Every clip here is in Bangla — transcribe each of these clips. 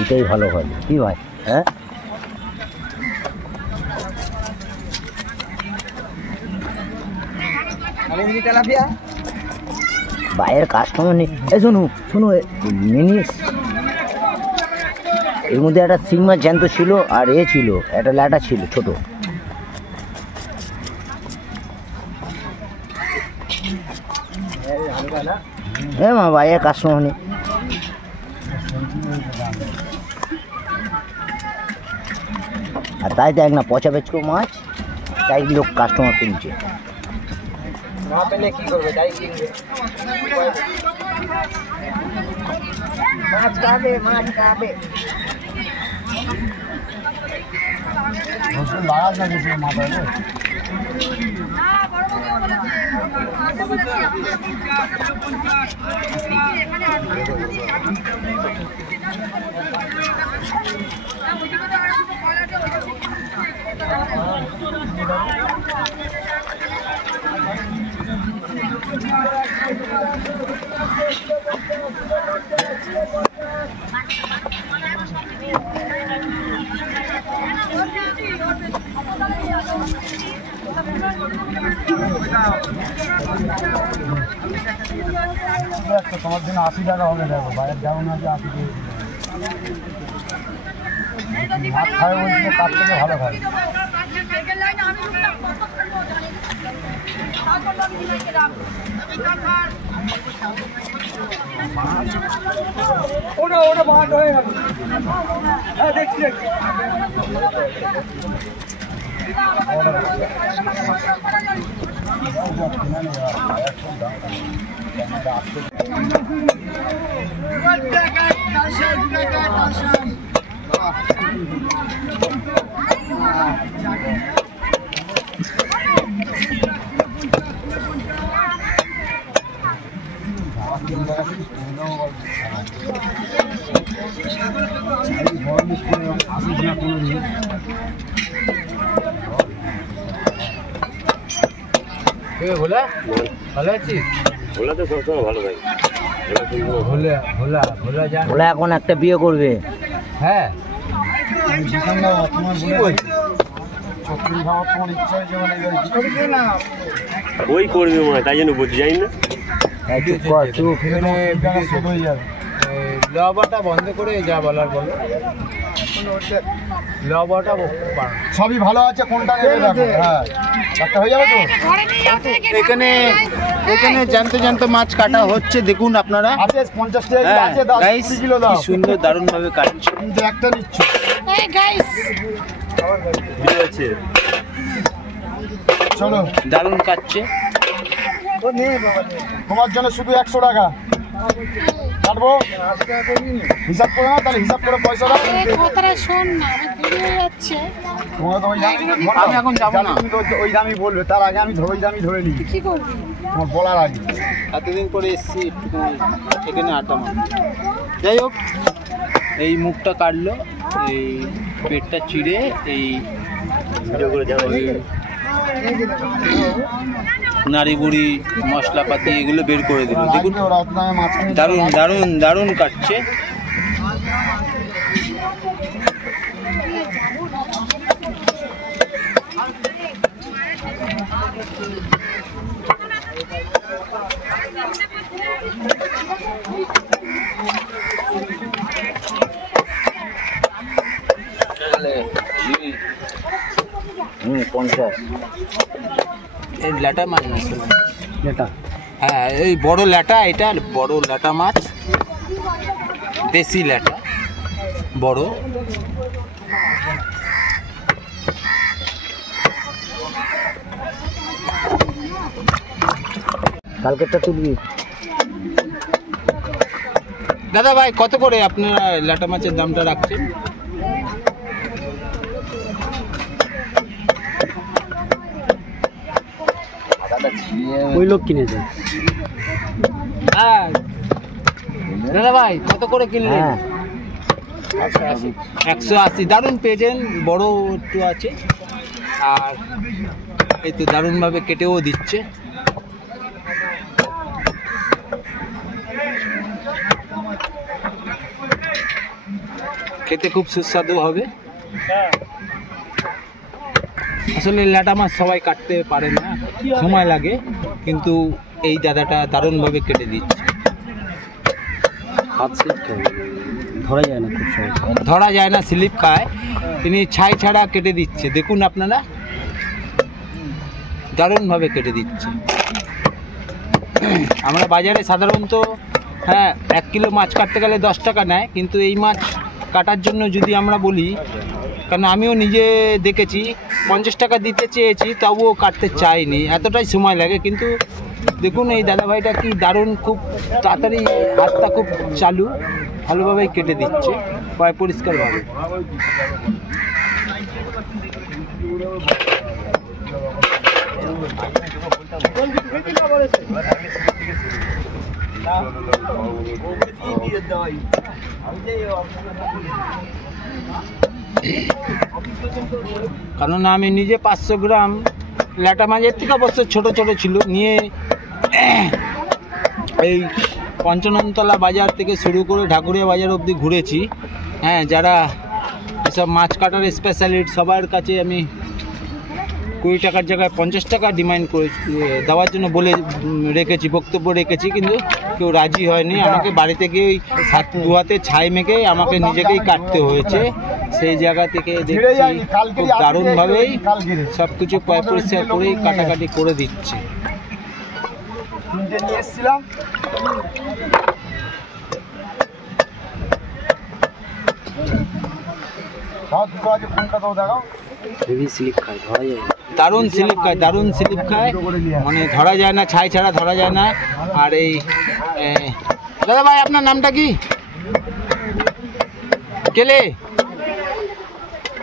এটাই ভালো হয় কি ভাই? হ্যাঁ বাইরের কাস্টমার নেই। শোনো শোনো মিনিস এর মধ্যে একটা শিং মাছ জ্যান্ত ছিল আর ছিল একটা ল্যাটা ছিল ছোট। হ্যাঁ মা বাইরের কাস্টমার নেই। আর তাই দেখ না পচা বেচকো মাছ, তাই লোক কাস্টমার কিনছে। না পেলে কি করবে, তাই কিনবে। মাছ খাবে মাছ খাবে। লাগাস না কিছু মাথায় রে। তোমার জন্য 80 টাকা হবে, দেখো বাইরের যেমন আছে 80 ভাত খাবে বলছে, তার থেকে ভালো খাবে। ওটা ওটা ভাত হয়ে গেল। হ্যাঁ দেখছি দেখছি। ভোলা ভালো আছিস? ভোলা তো সবসময় ভালো ভাই। ভোলা এখন একটা বিয়ে করবে। হ্যাঁ ওই করবি মনে হয়, তাই জন্য বলতে যাই না। লবাটা বন্ধ করে যা বলার বলো। লবাটা সবই ভালো আছে, কোনটা নেবে দেখো। হ্যাঁ একটা হয়ে যাবে তো। এখানে এখানে জ্যান্ত জ্যান্ত মাছ কাটা হচ্ছে, দেখুন আপনারা। আছে 50 টাকা আছে, 10 কিলো দাও। কি সুন্দর দারুণ ভাবে কাটছে। কিন্তু একটা নিচ্ছ। এই গাইস ভিডিও আছে, চলো দারুণ কাটছে। তোমার জন্য শুধু 100 টাকা কাটবো। হিসাব করে না, তাহলে হিসাব করে পয়সা দাও। এই কথাটা শোন না, আমি ভিডিও যাচ্ছে। তোমরা তো ওই আমি এখন যাবো না। তুমি তো ওই দামই বলবে, তার আগে আমি ওই দামই ধরে নিই কি করবি? তোমার বলার আগে। এতদিন পরে এসছি এখানে আড্ডা মার। যাই হোক, এই মুখটা কাটলো, এই পেটটা চিড়ে এই ভিডিও করে যাওয়া নাড়ি বুড়ি মশলাপাতি এগুলো বের করে দিল। দেখুন ওরা অত দামে মাছ কিনে দারুণ দারুণ দারুণ কাটছে। এই ল্যাটা মাছ ল্যাটা, হ্যাঁ এই বড় ল্যাটা, এটা বড় ল্যাটা মাছ, দেশি ল্যাটা বড়। কালকেরটা তুলবি। দাদা ভাই কত করে আপনারা ল্যাটা মাছের দামটা রাখছেন? ওই লোক কিনেছে। হ্যাঁ দাদা ভাই কত করে কিনলেন? 180। দারুণ পেয়েছেন, বড় একটু আছে, আর এই তো দারুণ ভাবে কেটেও দিচ্ছে। খেতে খুব সুস্বাদু হবে। আসলে ল্যাটা মাছ সবাই কাটতে পারে না, সময় লাগে, কিন্তু এই দাদাটা দারুণভাবে কেটে দিচ্ছে। হাত স্লিপ খায়, ধরা যায় না, খুব সহজ ধরা যায় না, স্লিপ খায়। তিনি ছাই ছাড়া কেটে দিচ্ছে, দেখুন আপনারা, দারুণভাবে কেটে দিচ্ছে। আমরা বাজারে সাধারণত 1 কিলো মাছ কাটতে গেলে 10 টাকা নেয়, কিন্তু এই মাছ কাটার জন্য যদি আমরা বলি, কারণ আমিও নিজে দেখেছি 50 টাকা দিতে চেয়েছি, তবুও কাটতে চাইনি, এতটাই সময় লাগে। কিন্তু দেখুন এই দাদাভাইটা কি দারুণ, খুব তাড়াতাড়ি, হাতটা খুব চালু, ভালোভাবেই কেটে দিচ্ছে, প্রায় পরিষ্কারভাবে। কারণ আমি নিজে 500 গ্রাম ল্যাটা মাছের থেকে অবশ্য ছোট ছোট ছিল নিয়ে এই পঞ্চননতলা বাজার থেকে শুরু করে ঢাকুরিয়া বাজার অবধি ঘুরেছি। যারা এসব মাছ কাটার স্পেশালিস্ট, সবার কাছে আমি 20 টাকার জায়গায় 50 টাকা ডিমান্ড করে দেওয়ার জন্য বলে রেখেছি, বক্তব্য রেখেছি, কিন্তু কেউ রাজি হয়নি। আমাকে বাড়িতে গিয়ে ওই দু হাতে ছাই মেখে আমাকে নিজেকেই কাটতে হয়েছে। সেই জায়গা থেকে দেখছি খুব দারুণভাবেই সব কিছু পরিষ্কার করেই কাটাকাটি করে দিচ্ছে। নিয়ে এসেছিলাম, ফোনটা তো দেখাও। হেভি স্লিপ খায়, ধরা যায় না, দারুণ স্লিপ খায়, দারুণ স্লিপ খায়, মানে ধরা যায় না, ছাই ছাড়া ধরা যায় না। আর এই দাদা ভাই, আপনার নামটা কি? কেলে?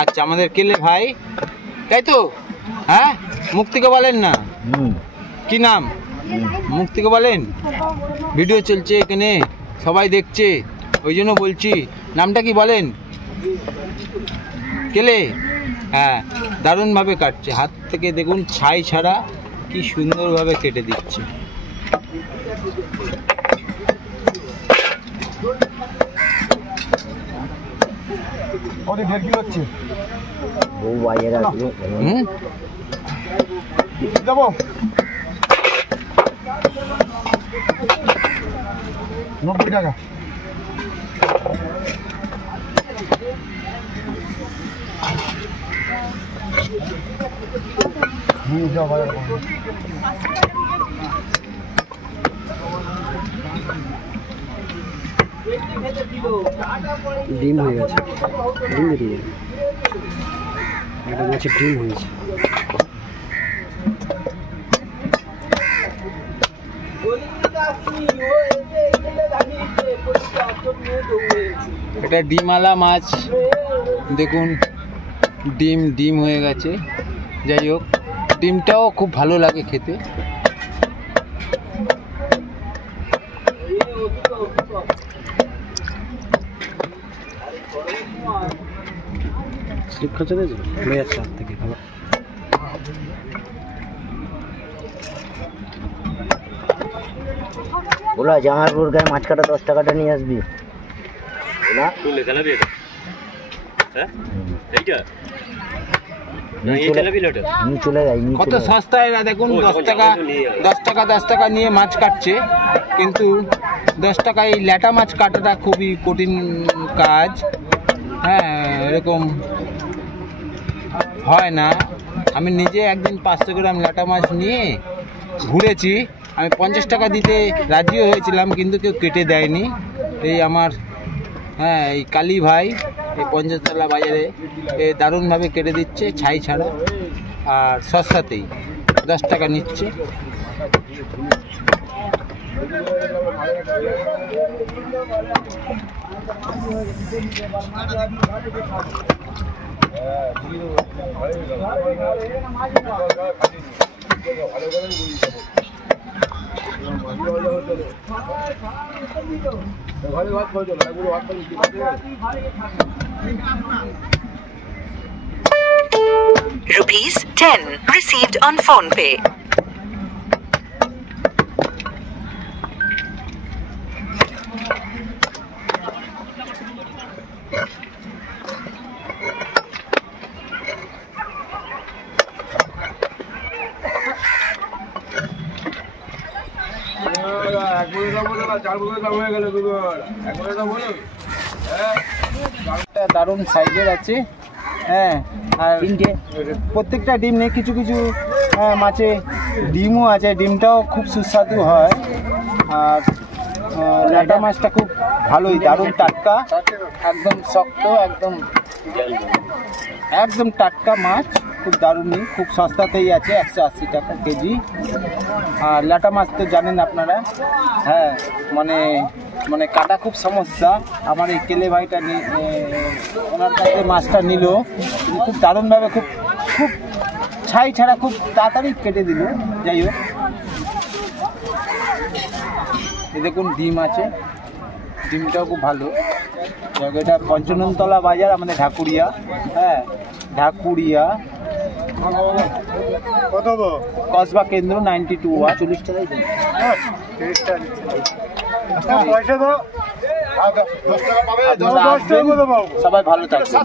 আচ্ছা, আমাদের কেলে ভাই, তাই তো? মুখ থেকে বলেন না, কি নাম? মুখ থেকে বলেন, ভিডিও চলছে এখানে, সবাই দেখছে, ওই জন্য বলছি, নামটা কি বলেন? কেলে? দারুণভাবে কাটছে, হাত থেকে দেখুন ছাই ছাড়া কি সুন্দরভাবে কেটে দিচ্ছে। ওদের 1.5 কিলো হচ্ছে। ও বাজারে আসবে, দেবো 90 টাকা। যাও বাজারে। ডিম হয়ে গেছে, ডিম বেরিয়ে যাবে, একটা মাছের ডিম হয়েছে। এটা ডিমওয়ালা মাছ, দেখুন ডিম হয়ে গেছে। যাই হোক, ডিমটাও খুব ভালো লাগে খেতে। স্লিপ খাচ্ছে, পড়ে যাচ্ছে হাত থেকে খাবার। বলা জামালপুর গায়ে মাছ কাটা 10 টাকাটা নিয়ে আসবি। বলা তুলে খেলাবি এটা? এইটা চলে যাই, কত সস্তায় না দেখুন, 10 টাকা নিয়ে মাছ কাটছে। কিন্তু 10 টাকায় এই ল্যাটা মাছ কাটাটা খুবই কঠিন কাজ। এরকম হয় না। আমি নিজে একদিন 500 গ্রাম ল্যাটা মাছ নিয়ে ঘুরেছি। আমি 50 টাকা দিতে রাজিও হয়েছিলাম, কিন্তু কেউ কেটে দেয়নি। এই আমার এই কালী ভাই এই পঞ্চতলা বাজারে দারুণভাবে কেটে দিচ্ছে, ছাই ছাড়া, আর সস্তাতেই 10 টাকা নিচ্ছে। ₹10 received on PhonePe. একটা দারুণ সাইজের আছে। হ্যাঁ, আর প্রত্যেকটা ডিম নেই, কিছু কিছু মাছে ডিমও আছে, ডিমটাও খুব সুস্বাদু হয়। আর ল্যাটা মাছটা খুব ভালোই, দারুণ টাটকা, একদম শক্ত, একদম একদম টাটকা মাছ, খুব দারুণই, খুব সস্তাতেই আছে, 180 টাকা কেজি। আর ল্যাটা মাছ তো জানেন আপনারা, হ্যাঁ মানে মানে কাটা খুব সমস্যা। আমার এই কেলে ভাইটা ওনার কাছে মাছটা নিল, খুব দারুণভাবে, খুব খুব ছাই ছাড়া খুব তাড়াতাড়ি কেটে দিল। যাই হোক, এই দেখুন ডিম আছে, ডিমটাও খুব ভালো। এটা পঞ্চননতলা বাজার, আমাদের ঢাকুরিয়া। হ্যাঁ, ঢাকুরিয়া কসবা কেন্দ্র 92 ওয়ার্ড। 40 টাকাই দেন। পয়সা দাও, 10 টাকা পাবে, সবাই ভালো থাকবেন।